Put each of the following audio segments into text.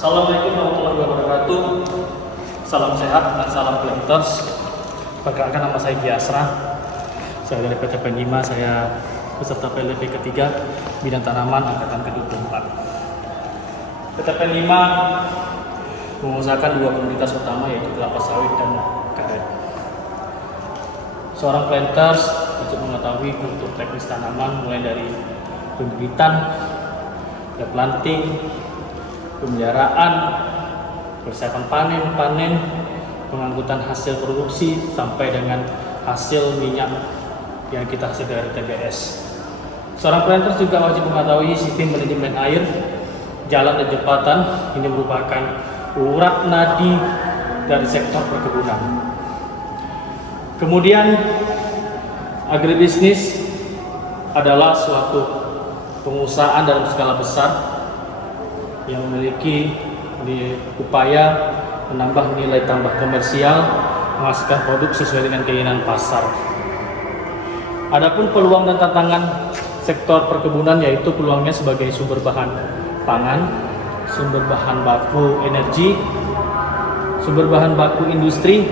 Assalamualaikum warahmatullahi wabarakatuh. Salam sehat dan salam Planters. Perkenalkan, nama saya Ki Asra. Saya dari PT Penjima. Saya peserta PLP ketiga bidang tanaman angkatan ke-24. PT Penjima mengusahakan dua komoditas utama, yaitu kelapa sawit dan karet. Seorang planters untuk mengetahui kultur teknis tanaman mulai dari pembibitan, planting, pemeliharaan, persiapan panen, pengangkutan hasil produksi sampai dengan hasil minyak yang kita hasil dari TBS. Seorang planters juga wajib mengetahui sistem manajemen air, jalan dan jembatan. Ini merupakan urat nadi dari sektor perkebunan. Kemudian agribisnis adalah suatu pengusahaan dalam skala besar yang memiliki upaya menambah nilai tambah komersial, menghasilkan produk sesuai dengan keinginan pasar. Adapun peluang dan tantangan sektor perkebunan, yaitu peluangnya sebagai sumber bahan pangan, sumber bahan baku energi, sumber bahan baku industri,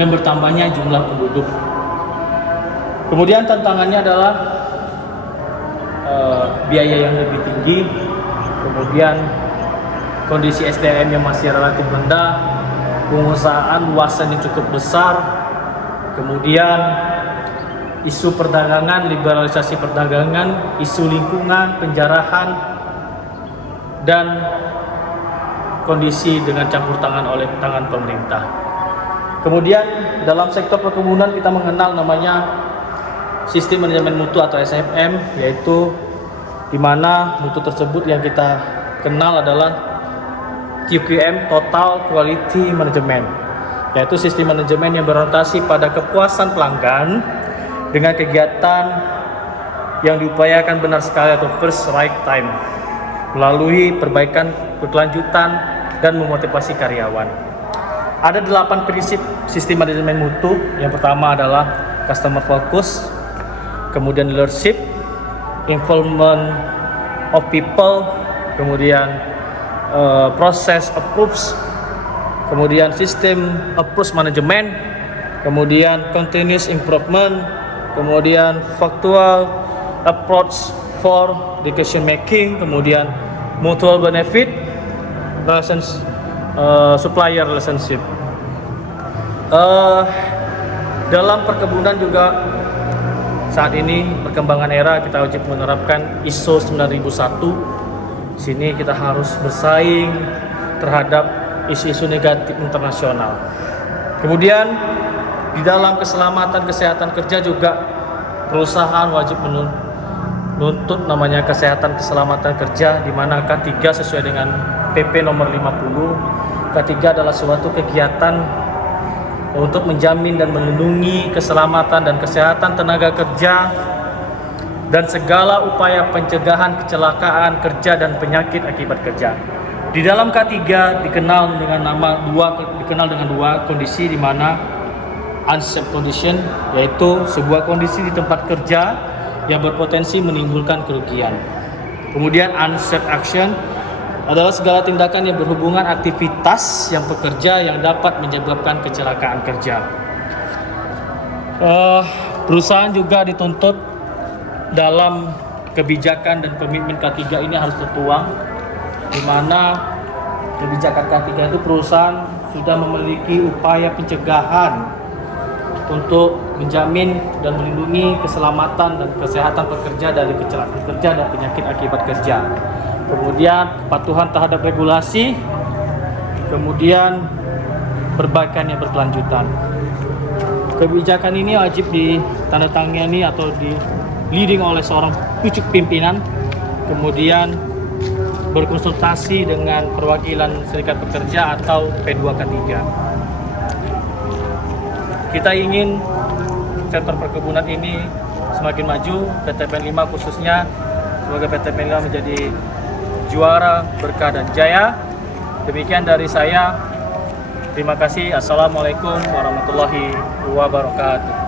dan bertambahnya jumlah penduduk. Kemudian tantangannya adalah biaya yang lebih tinggi, kemudian kondisi SDM yang masih relatif rendah, pengusahaan luasan yang cukup besar, kemudian isu perdagangan, liberalisasi perdagangan, isu lingkungan, penjarahan, dan kondisi dengan campur tangan oleh tangan pemerintah. Kemudian dalam sektor perkebunan kita mengenal namanya sistem manajemen mutu atau SMM, yaitu di mana mutu tersebut yang kita kenal adalah TQM, Total Quality Management, yaitu sistem manajemen yang berorientasi pada kepuasan pelanggan dengan kegiatan yang diupayakan benar sekali atau first right time melalui perbaikan berkelanjutan dan memotivasi karyawan. Ada 8 prinsip sistem manajemen mutu. Yang pertama adalah customer focus, kemudian leadership, involvement of people, kemudian process approach, kemudian system approach management, kemudian continuous improvement, kemudian factual approach for decision making, kemudian mutual benefit, supplier relationship. Dalam perkebunan juga saat ini perkembangan era, kita wajib menerapkan ISO 9001. Sini kita harus bersaing terhadap isu-isu negatif internasional. Kemudian di dalam keselamatan kesehatan kerja juga perusahaan wajib menuntut namanya kesehatan keselamatan kerja, di mana K3 sesuai dengan PP nomor 50. K3 adalah suatu kegiatan untuk menjamin dan melindungi keselamatan dan kesehatan tenaga kerja dan segala upaya pencegahan kecelakaan kerja dan penyakit akibat kerja. Di dalam K3 dikenal dengan dua kondisi, di mana unsafe condition, yaitu sebuah kondisi di tempat kerja yang berpotensi menimbulkan kerugian. Kemudian unsafe action adalah segala tindakan yang berhubungan aktivitas yang pekerja yang dapat menyebabkan kecelakaan kerja. Perusahaan juga dituntut dalam kebijakan dan komitmen K3 ini harus tertuang, di mana kebijakan K3 itu perusahaan sudah memiliki upaya pencegahan untuk menjamin dan melindungi keselamatan dan kesehatan pekerja dari kecelakaan kerja dan penyakit akibat kerja. Kemudian kepatuhan terhadap regulasi, kemudian perbaikan yang berkelanjutan. Kebijakan ini wajib ditandatangani atau di leading oleh seorang pucuk pimpinan, kemudian berkonsultasi dengan perwakilan serikat pekerja atau P2K3. Kita ingin sektor perkebunan ini semakin maju, PT PEN5 khususnya, semoga PT PEN5 menjadi juara, berkah dan jaya. Demikian dari saya. Terima kasih. Assalamualaikum warahmatullahi wabarakatuh.